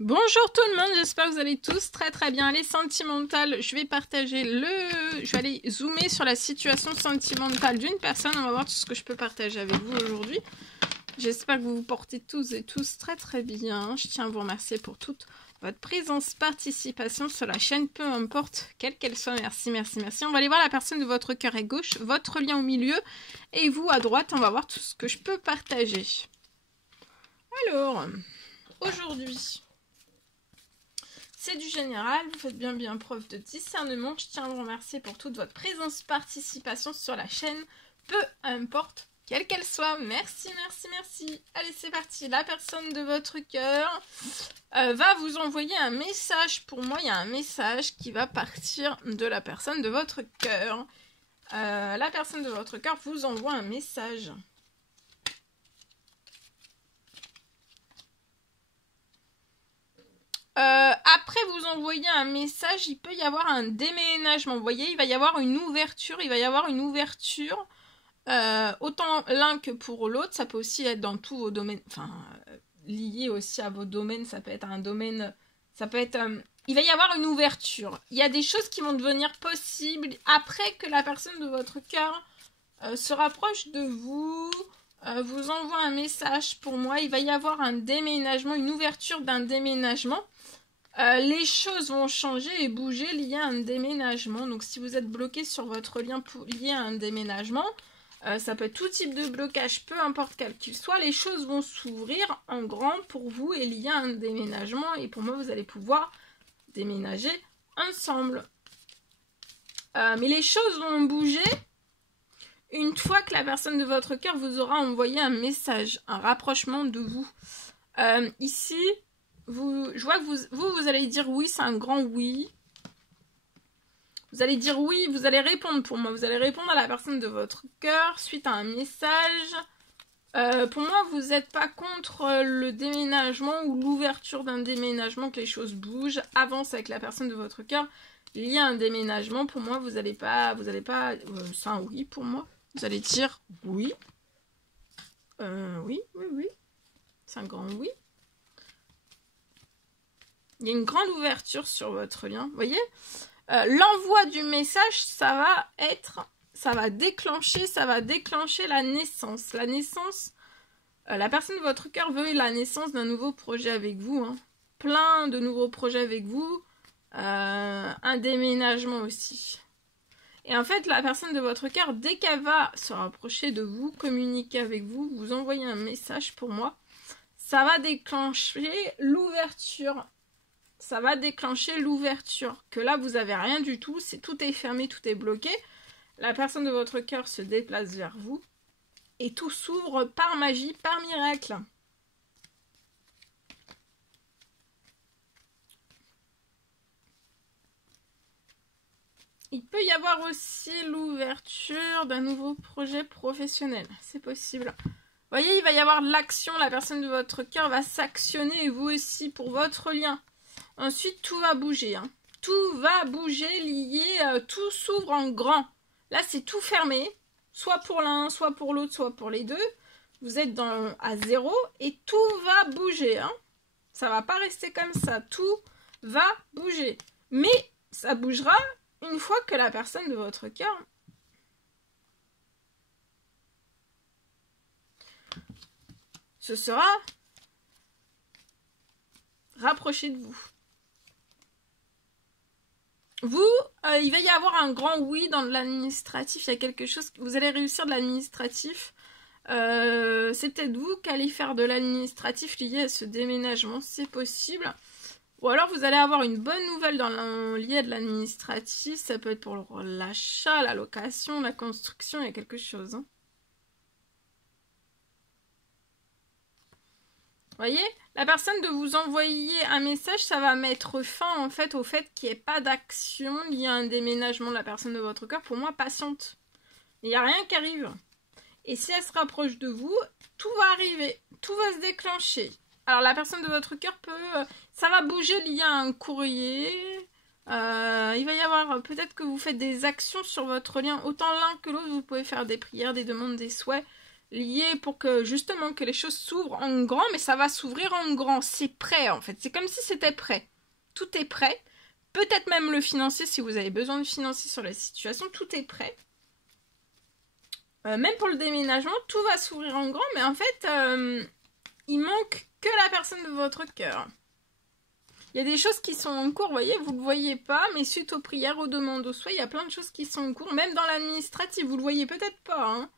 Bonjour tout le monde, j'espère que vous allez tous très bien. Les sentimentales, je vais partager je vais aller zoomer sur la situation sentimentale d'une personne. On va voir tout ce que je peux partager avec vous aujourd'hui. J'espère que vous vous portez tous et tous très bien. Je tiens à vous remercier pour toute votre présence, participation sur la chaîne, peu importe quelle qu'elle soit. Merci. On va aller voir la personne de votre cœur à gauche, votre lien au milieu et vous à droite. On va voir tout ce que je peux partager. Alors, aujourd'hui... c'est du général, vous faites bien preuve de discernement. Je tiens à vous remercier pour toute votre présence, participation sur la chaîne, peu importe quelle qu'elle soit. Merci. Allez, c'est parti. La personne de votre cœur va vous envoyer un message. Pour moi, il y a un message qui va partir de la personne de votre cœur. La personne de votre cœur vous envoie un message. Après vous envoyer un message, il peut y avoir un déménagement. Vous voyez, il va y avoir une ouverture. Autant l'un que pour l'autre. Ça peut aussi être dans tous vos domaines. Enfin, lié aussi à vos domaines. Ça peut être un domaine... Ça peut être... il va y avoir une ouverture. Il y a des choses qui vont devenir possibles après que la personne de votre cœur se rapproche de vous... vous envoie un message. Pour moi, il va y avoir un déménagement, une ouverture d'un déménagement. Les choses vont changer et bouger liées à un déménagement. Donc si vous êtes bloqué sur votre lien lié à un déménagement, ça peut être tout type de blocage, peu importe quel qu'il soit, les choses vont s'ouvrir en grand pour vous et liées à un déménagement. Et pour moi, vous allez pouvoir déménager ensemble. Mais les choses vont bouger une fois que la personne de votre cœur vous aura envoyé un message, un rapprochement de vous. Ici... je vois que vous allez dire oui, c'est un grand oui. Vous allez dire oui, vous allez répondre pour moi. Vous allez répondre à la personne de votre cœur suite à un message. Pour moi, vous n'êtes pas contre le déménagement ou l'ouverture d'un déménagement, que les choses bougent, avancent avec la personne de votre cœur. Il y a un déménagement, pour moi, vous n'allez pas, c'est un oui pour moi. Vous allez dire oui. Oui. C'est un grand oui. Il y a une grande ouverture sur votre lien. Vous voyez, l'envoi du message, ça va déclencher la naissance. La naissance, la personne de votre cœur veut la naissance d'un nouveau projet avec vous. Hein. Plein de nouveaux projets avec vous. Un déménagement aussi. Et en fait, la personne de votre cœur, dès qu'elle va se rapprocher de vous, communiquer avec vous, vous envoyer un message pour moi, ça va déclencher l'ouverture. Ça va déclencher l'ouverture. Que là, vous n'avez rien du tout. Tout est fermé, tout est bloqué. La personne de votre cœur se déplace vers vous. Et tout s'ouvre par magie, par miracle. Il peut y avoir aussi l'ouverture d'un nouveau projet professionnel. C'est possible. Vous voyez, il va y avoir de l'action. La personne de votre cœur va s'actionner et vous aussi pour votre lien. Ensuite, tout va bouger. Hein. Tout va bouger, lié, tout s'ouvre en grand. Là, c'est tout fermé. Soit pour l'un, soit pour l'autre, soit pour les deux. Vous êtes à zéro et tout va bouger. Hein. Ça va pas rester comme ça. Tout va bouger. Mais ça bougera une fois que la personne de votre cœur se sera rapprochée de vous. Vous, il va y avoir un grand oui dans l'administratif. Il y a quelque chose, vous allez réussir de l'administratif. C'est peut-être vous qui allez faire de l'administratif lié à ce déménagement, c'est possible. Ou alors vous allez avoir une bonne nouvelle liée à de l'administratif. Ça peut être pour l'achat, la location, la construction, il y a quelque chose. Hein. Voyez, la personne de vous envoyer un message, ça va mettre fin en fait au fait qu'il n'y ait pas d'action liée à un déménagement de la personne de votre cœur. Pour moi, patiente. Il n'y a rien qui arrive. Et si elle se rapproche de vous, tout va arriver. Tout va se déclencher. Alors la personne de votre cœur peut... ça va bouger lié à un courrier. Il va y avoir... peut-être que vous faites des actions sur votre lien. Autant l'un que l'autre, vous pouvez faire des prières, des demandes, des souhaits. lié pour que justement que les choses s'ouvrent en grand, mais ça va s'ouvrir en grand. C'est prêt en fait. C'est comme si c'était prêt. Tout est prêt. Peut-être même le financier si vous avez besoin de financier sur la situation. Tout est prêt. Même pour le déménagement, tout va s'ouvrir en grand, mais en fait, il manque que la personne de votre cœur. Il y a des choses qui sont en cours, vous voyez, vous ne le voyez pas, mais suite aux prières, aux demandes, aux souhaits, il y a plein de choses qui sont en cours, même dans l'administratif, vous ne le voyez peut-être pas. Hein.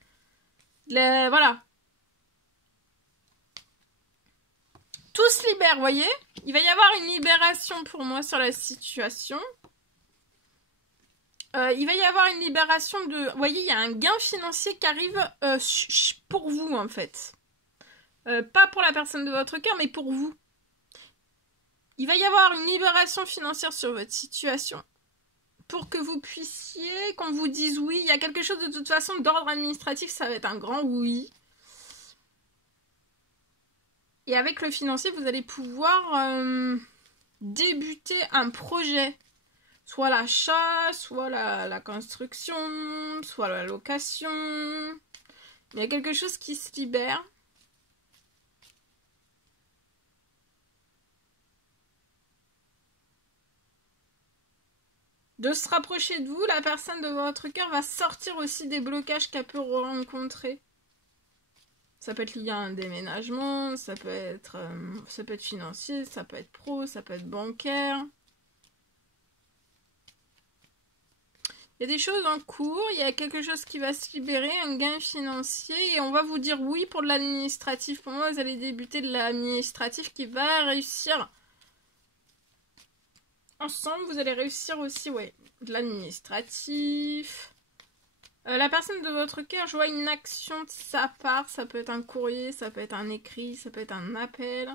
Voilà. Tout se libère, vous voyez. Il va y avoir une libération pour moi sur la situation. Il va y avoir une libération de... Vous voyez, il y a un gain financier qui arrive pour vous, en fait. Pas pour la personne de votre cœur, mais pour vous. Il va y avoir une libération financière sur votre situation pour que vous puissiez, qu'on vous dise oui, il y a quelque chose de toute façon d'ordre administratif, ça va être un grand oui. Et avec le financier, vous allez pouvoir débuter un projet. Soit l'achat, soit la construction, soit la location. Il y a quelque chose qui se libère. De se rapprocher de vous, la personne de votre cœur va sortir aussi des blocages qu'elle peut rencontrer. Ça peut être lié à un déménagement, ça peut être financier, ça peut être pro, ça peut être bancaire. Il y a des choses en cours, il y a quelque chose qui va se libérer, un gain financier, et on va vous dire oui pour de l'administratif. Pour moi, vous allez débuter de l'administratif qui va réussir. Ensemble, vous allez réussir aussi, ouais, de l'administratif. La personne de votre cœur, je vois une action de sa part. Ça peut être un courrier, ça peut être un écrit, ça peut être un appel.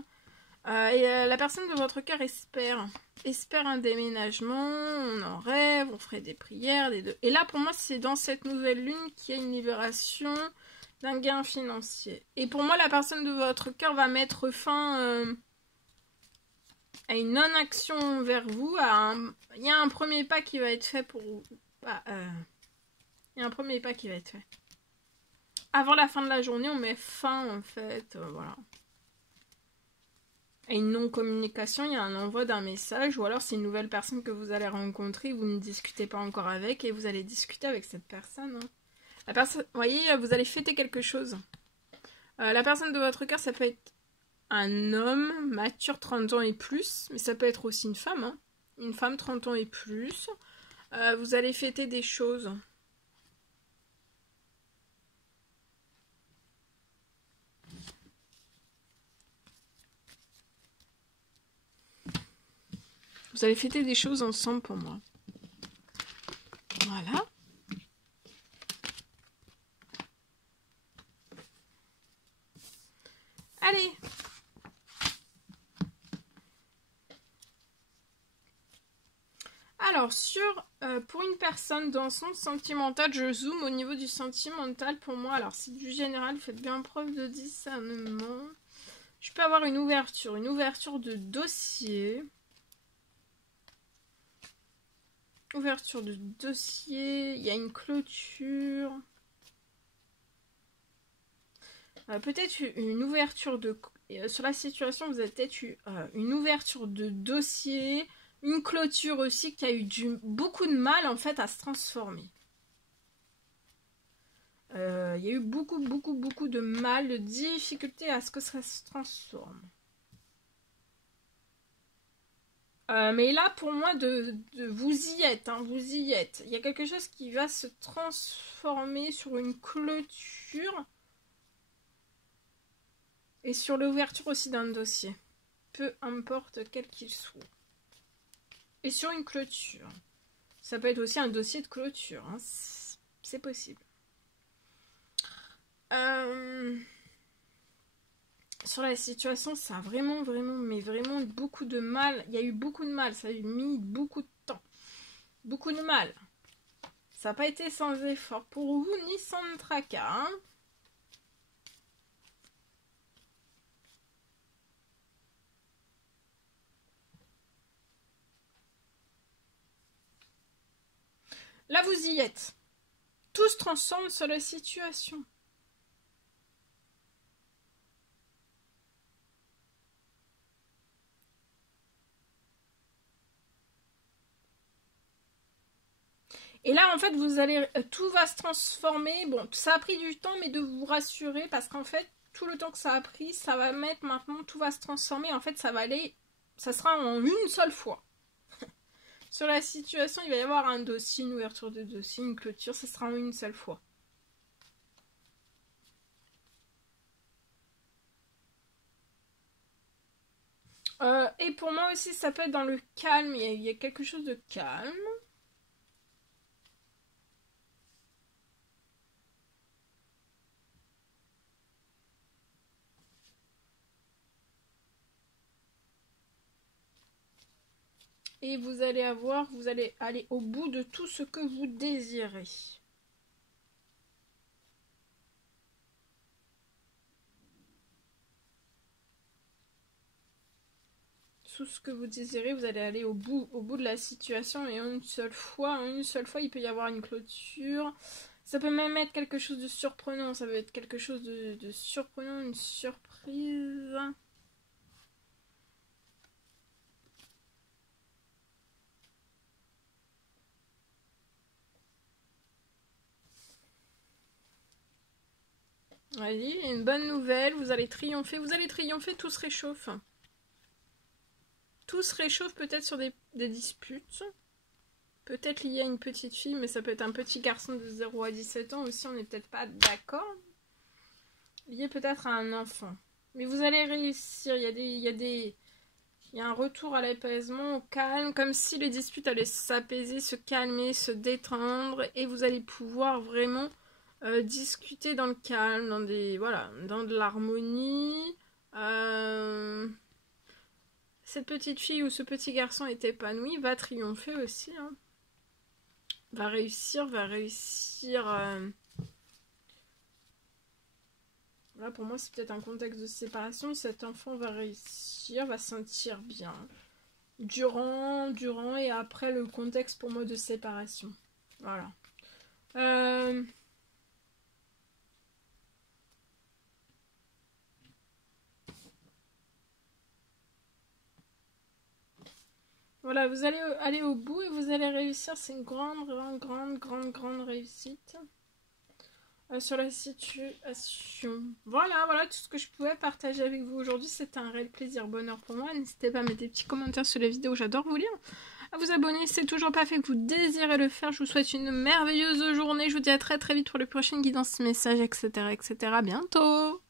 La personne de votre cœur espère un déménagement, on en rêve, on ferait des prières, les deux. Et là, pour moi, c'est dans cette nouvelle lune qu'il y a une libération d'un gain financier. Et pour moi, la personne de votre cœur va mettre fin... à une non-action vers vous, il y a un premier pas qui va être fait pour vous. Il y a un premier pas qui va être fait. Avant la fin de la journée, on met fin, en fait, voilà. Et une non-communication, il y a un envoi d'un message, ou alors c'est une nouvelle personne que vous allez rencontrer, vous ne discutez pas encore avec, et vous allez discuter avec cette personne. Hein. La personne, vous voyez, vous allez fêter quelque chose. La personne de votre cœur, ça peut être un homme mature 30 ans et plus, mais ça peut être aussi une femme, hein. Une femme 30 ans et plus. Vous allez fêter des choses. Vous allez fêter des choses ensemble pour moi. Voilà. Allez. Alors, pour une personne dans son sentimental, je zoome au niveau du sentimental pour moi. Alors, c'est du général, faites bien preuve de discernement. Je peux avoir une ouverture de dossier. Ouverture de dossier, il y a une clôture. Peut-être une ouverture de... sur la situation, vous avez peut-être eu une ouverture de dossier, une clôture aussi qui a eu beaucoup de mal en fait à se transformer. Il y a eu beaucoup de mal, de difficulté à ce que ça se transforme. Mais là, pour moi, vous y êtes, hein, vous y êtes. Il y a quelque chose qui va se transformer sur une clôture. Et sur l'ouverture aussi d'un dossier. Peu importe quel qu'il soit. Et sur une clôture. Ça peut être aussi un dossier de clôture. Hein. C'est possible. Sur la situation, ça a vraiment beaucoup de mal. Il y a eu beaucoup de mal. Ça a mis beaucoup de temps. Beaucoup de mal. Ça n'a pas été sans effort pour vous, ni sans tracas. Hein. Là, vous y êtes. Tout se transforme sur la situation. Et là, en fait, vous allez, tout va se transformer. Bon, ça a pris du temps, mais de vous rassurer, parce qu'en fait, tout le temps que ça a pris, ça va mettre maintenant, tout va se transformer. En fait, ça va aller, ça sera en une seule fois. Sur la situation, il va y avoir un dossier, une ouverture de dossier, une clôture, ça sera en une seule fois. Et pour moi aussi, ça peut être dans le calme, il y a quelque chose de calme. Et vous allez aller au bout de tout ce que vous désirez. Tout ce que vous désirez, vous allez aller au bout de la situation et en une seule fois, il peut y avoir une clôture. Ça peut même être quelque chose de surprenant, ça peut être quelque chose de surprenant, une surprise. Allez, une bonne nouvelle, vous allez triompher, tout se réchauffe. Tout se réchauffe peut-être sur des disputes. Peut-être lié à une petite fille, mais ça peut être un petit garçon de 0 à 17 ans aussi, on n'est peut-être pas d'accord. Lié peut-être à un enfant. Mais vous allez réussir, il y a un retour à l'apaisement, au calme, comme si les disputes allaient s'apaiser, se calmer, se détendre, et vous allez pouvoir vraiment discuter dans le calme, dans de l'harmonie. Cette petite fille ou ce petit garçon est épanoui, va triompher aussi, hein. Va réussir. Là, pour moi, c'est peut-être un contexte de séparation. Cet enfant va réussir, va se sentir bien. Durant et après le contexte pour moi de séparation. Voilà. Voilà, vous allez aller au bout et vous allez réussir. C'est une grande réussite. Sur la situation. Voilà tout ce que je pouvais partager avec vous aujourd'hui. C'était un réel plaisir, bonheur pour moi. N'hésitez pas à mettre des petits commentaires sur la vidéo, j'adore vous lire. À vous abonner, c'est toujours pas fait que vous désirez le faire. Je vous souhaite une merveilleuse journée. Je vous dis à très vite pour les prochaines guidances, messages, etc. À bientôt.